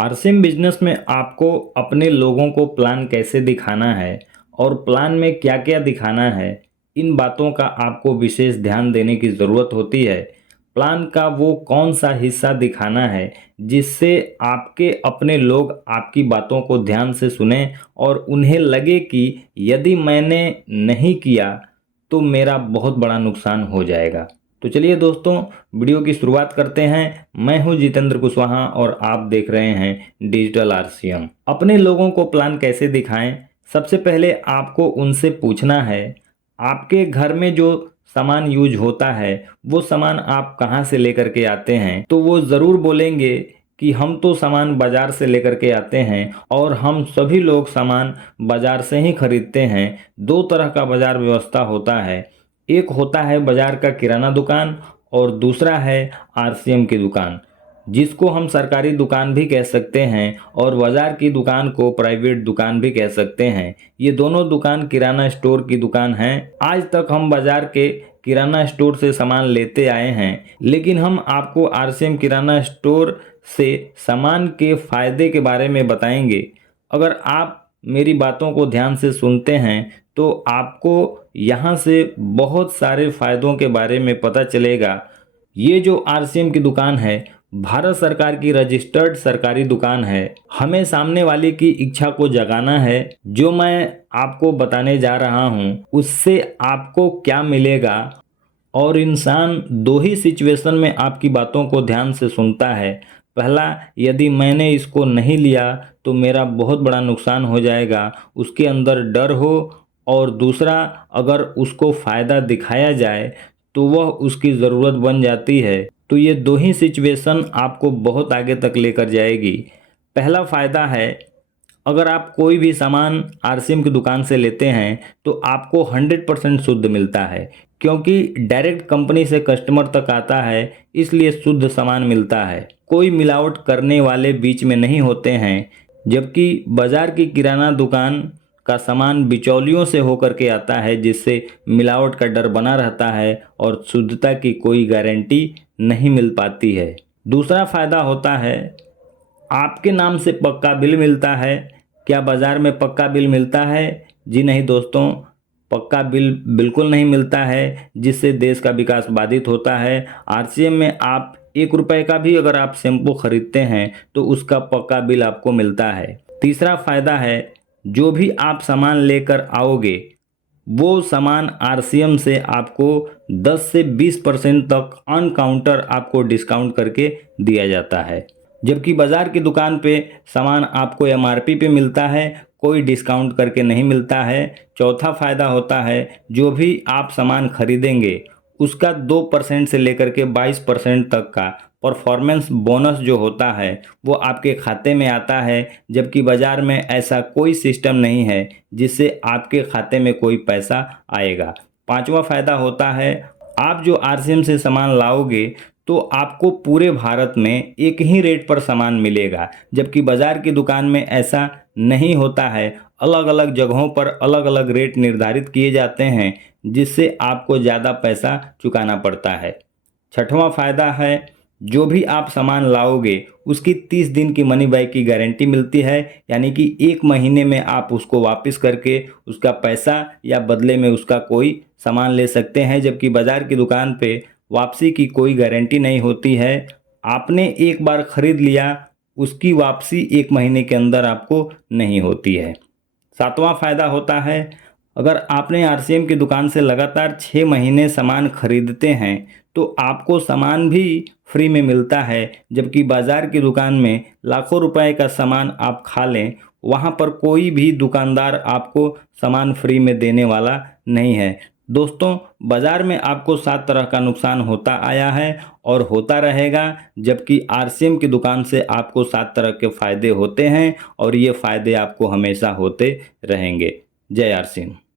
RCM business में आपको अपने लोगों को प्लान कैसे दिखाना है और प्लान में क्या क्या दिखाना है, इन बातों का आपको विशेष ध्यान देने की ज़रूरत होती है। प्लान का वो कौन सा हिस्सा दिखाना है जिससे आपके अपने लोग आपकी बातों को ध्यान से सुने और उन्हें लगे कि यदि मैंने नहीं किया तो मेरा बहुत बड़ा नुकसान हो जाएगा। तो चलिए दोस्तों, वीडियो की शुरुआत करते हैं। मैं हूं जितेंद्र कुशवाहा और आप देख रहे हैं डिजिटल आरसीएम। अपने लोगों को प्लान कैसे दिखाएं? सबसे पहले आपको उनसे पूछना है, आपके घर में जो सामान यूज होता है वो सामान आप कहाँ से लेकर के आते हैं? तो वो ज़रूर बोलेंगे कि हम तो सामान बाजार से लेकर के आते हैं और हम सभी लोग सामान बाजार से ही खरीदते हैं। दो तरह का बाजार व्यवस्था होता है, एक होता है बाजार का किराना दुकान और दूसरा है आरसीएम की दुकान, जिसको हम सरकारी दुकान भी कह सकते हैं और बाजार की दुकान को प्राइवेट दुकान भी कह सकते हैं। ये दोनों दुकान किराना स्टोर की दुकान हैं। आज तक हम बाजार के किराना स्टोर से सामान लेते आए हैं, लेकिन हम आपको आरसीएम किराना स्टोर से सामान के फायदे के बारे में बताएंगे। अगर आप मेरी बातों को ध्यान से सुनते हैं तो आपको यहाँ से बहुत सारे फायदों के बारे में पता चलेगा। ये जो आरसीएम की दुकान है, भारत सरकार की रजिस्टर्ड सरकारी दुकान है। हमें सामने वाले की इच्छा को जगाना है। जो मैं आपको बताने जा रहा हूँ उससे आपको क्या मिलेगा, और इंसान दो ही सिचुएशन में आपकी बातों को ध्यान से सुनता है। पहला, यदि मैंने इसको नहीं लिया तो मेरा बहुत बड़ा नुकसान हो जाएगा, उसके अंदर डर हो। और दूसरा, अगर उसको फ़ायदा दिखाया जाए तो वह उसकी ज़रूरत बन जाती है। तो ये दो ही सिचुएशन आपको बहुत आगे तक लेकर जाएगी। पहला फ़ायदा है, अगर आप कोई भी सामान आरसीएम की दुकान से लेते हैं तो आपको 100% शुद्ध मिलता है, क्योंकि डायरेक्ट कंपनी से कस्टमर तक आता है, इसलिए शुद्ध सामान मिलता है। कोई मिलावट करने वाले बीच में नहीं होते हैं। जबकि बाजार की किराना दुकान का सामान बिचौलियों से होकर के आता है, जिससे मिलावट का डर बना रहता है और शुद्धता की कोई गारंटी नहीं मिल पाती है। दूसरा फायदा होता है, आपके नाम से पक्का बिल मिलता है। क्या बाजार में पक्का बिल मिलता है? जी नहीं दोस्तों, पक्का बिल बिल्कुल नहीं मिलता है, जिससे देश का विकास बाधित होता है। आरसीएम में आप 1 रुपए का भी अगर आप शैम्पू खरीदते हैं तो उसका पक्का बिल आपको मिलता है। तीसरा फायदा है, जो भी आप सामान लेकर आओगे वो सामान आरसीएम से आपको 10 से 20% तक ऑन काउंटर आपको डिस्काउंट करके दिया जाता है, जबकि बाजार की दुकान पे सामान आपको एमआरपी पे मिलता है, कोई डिस्काउंट करके नहीं मिलता है। चौथा फायदा होता है, जो भी आप सामान खरीदेंगे उसका 2% से लेकर के 22% तक का परफॉर्मेंस बोनस जो होता है वो आपके खाते में आता है, जबकि बाजार में ऐसा कोई सिस्टम नहीं है जिससे आपके खाते में कोई पैसा आएगा। पांचवा फायदा होता है, आप जो आरसीएम से सामान लाओगे तो आपको पूरे भारत में एक ही रेट पर सामान मिलेगा, जबकि बाजार की दुकान में ऐसा नहीं होता है। अलग अलग जगहों पर अलग अलग रेट निर्धारित किए जाते हैं, जिससे आपको ज़्यादा पैसा चुकाना पड़ता है। छठवां फायदा है, जो भी आप सामान लाओगे उसकी 30 दिन की मनी बैक की गारंटी मिलती है, यानी कि 1 महीने में आप उसको वापस करके उसका पैसा या बदले में उसका कोई सामान ले सकते हैं, जबकि बाजार की दुकान पे वापसी की कोई गारंटी नहीं होती है। आपने एक बार खरीद लिया, उसकी वापसी 1 महीने के अंदर आपको नहीं होती है। सातवां फायदा होता है, अगर आपने आरसीएम की दुकान से लगातार 6 महीने सामान खरीदते हैं तो आपको सामान भी फ्री में मिलता है, जबकि बाजार की दुकान में लाखों रुपए का सामान आप खा लें, वहाँ पर कोई भी दुकानदार आपको सामान फ्री में देने वाला नहीं है। दोस्तों, बाजार में आपको 7 तरह का नुकसान होता आया है और होता रहेगा, जबकि आरसीएम की दुकान से आपको 7 तरह के फायदे होते हैं और ये फायदे आपको हमेशा होते रहेंगे। जय आरसीएम।